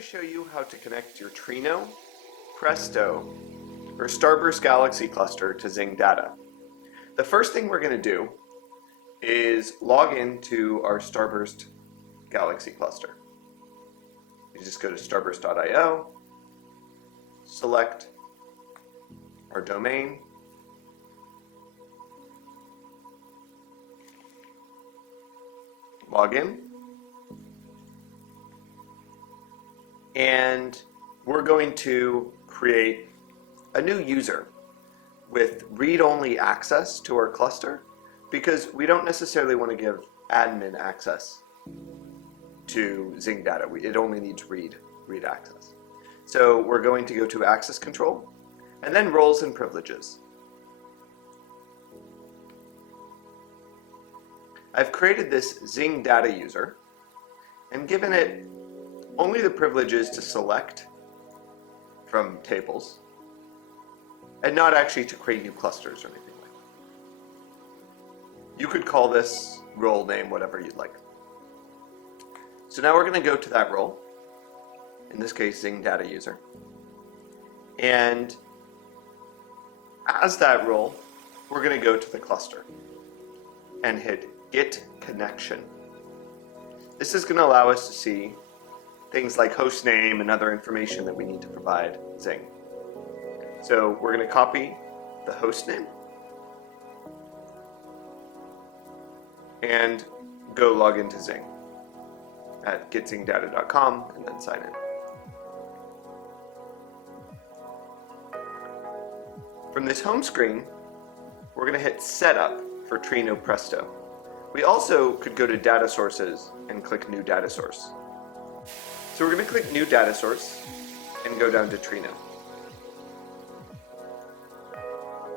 to show you how to connect your Trino, Presto, or Starburst Galaxy cluster to Zing Data. The first thing we're going to do is log into our Starburst Galaxy cluster. You just go to starburst.io, select our domain, log in, and we're going to create a new user with read-only access to our cluster because we don't necessarily want to give admin access to Zing Data. It only needs read access. So we're going to go to access control and then roles and privileges. I've created this Zing Data user and given it only the privileges to select from tables and not actually to create new clusters or anything like that. You could call this role name whatever you'd like. So now we're going to go to that role, in this case Zing Data user, and as that role we're going to go to the cluster and hit Get Connection. This is going to allow us to see things like host name and other information that we need to provide Zing. So we're going to copy the host name and go log into Zing at getzingdata.com and then sign in. From this home screen, we're going to hit Setup for Trino Presto. We also could go to Data Sources and click New Data Source. So we're going to click New Data Source and go down to Trino.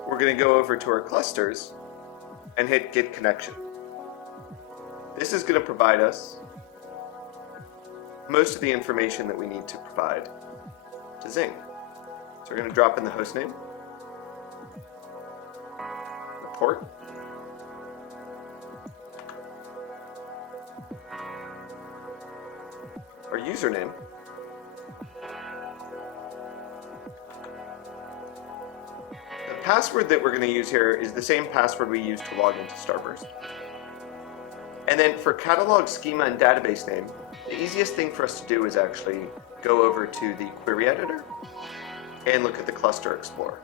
We're going to go over to our clusters and hit Get Connection. This is going to provide us most of the information that we need to provide to Zing. So we're going to drop in the host name, the port, our username, the password that we're going to use here is the same password we used to log into Starburst. And then for catalog, schema, and database name, the easiest thing for us to do is actually go over to the query editor and look at the cluster explorer.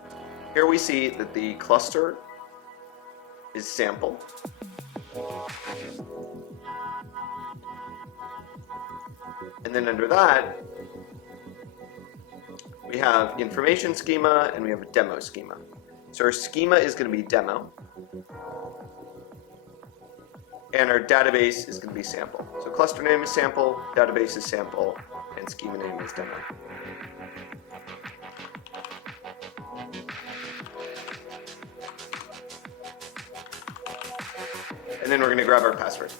Here we see that the cluster is sample. And then under that, we have information schema and we have a demo schema. So our schema is going to be demo, and our database is going to be sample. So cluster name is sample, database is sample, and schema name is demo. And then we're going to grab our password.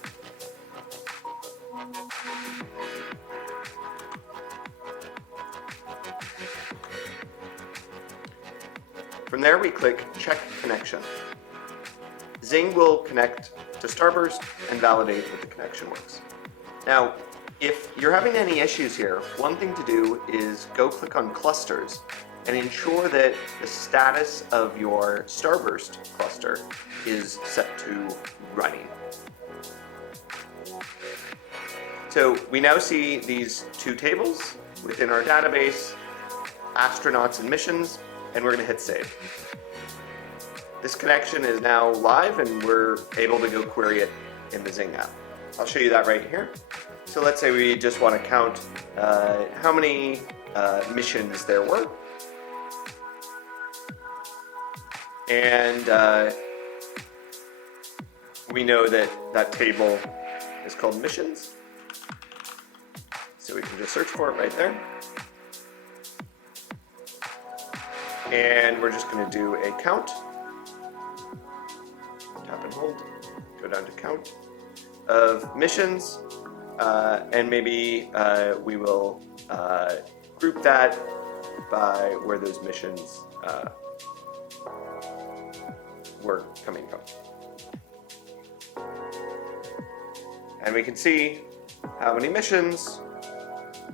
From there we click Check Connection. Zing will connect to Starburst and validate that the connection works. Now, if you're having any issues here, one thing to do is go click on Clusters and ensure that the status of your Starburst cluster is set to running. So we now see these two tables within our database, astronauts and missions, and we're going to hit Save. This connection is now live and we're able to go query it in the Zing app. I'll show you that right here. So let's say we just want to count how many missions there were. And we know that that table is called missions. So we can just search for it right there. And we're just going to do a count. Tap and hold. Go down to count of missions. And maybe we will group that by where those missions were coming from. And we can see how many missions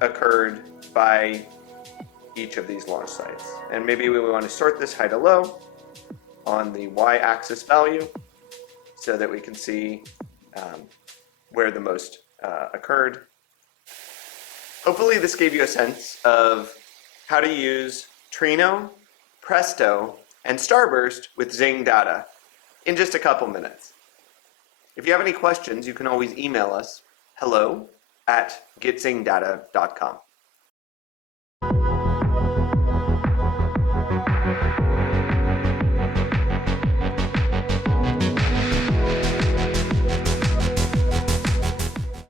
occurred by each of these launch sites. And maybe we want to sort this high to low on the y-axis value so that we can see where the most occurred. Hopefully this gave you a sense of how to use Trino, Presto, and Starburst with Zing Data in just a couple minutes. If you have any questions, you can always email us hello@getzingdata.com.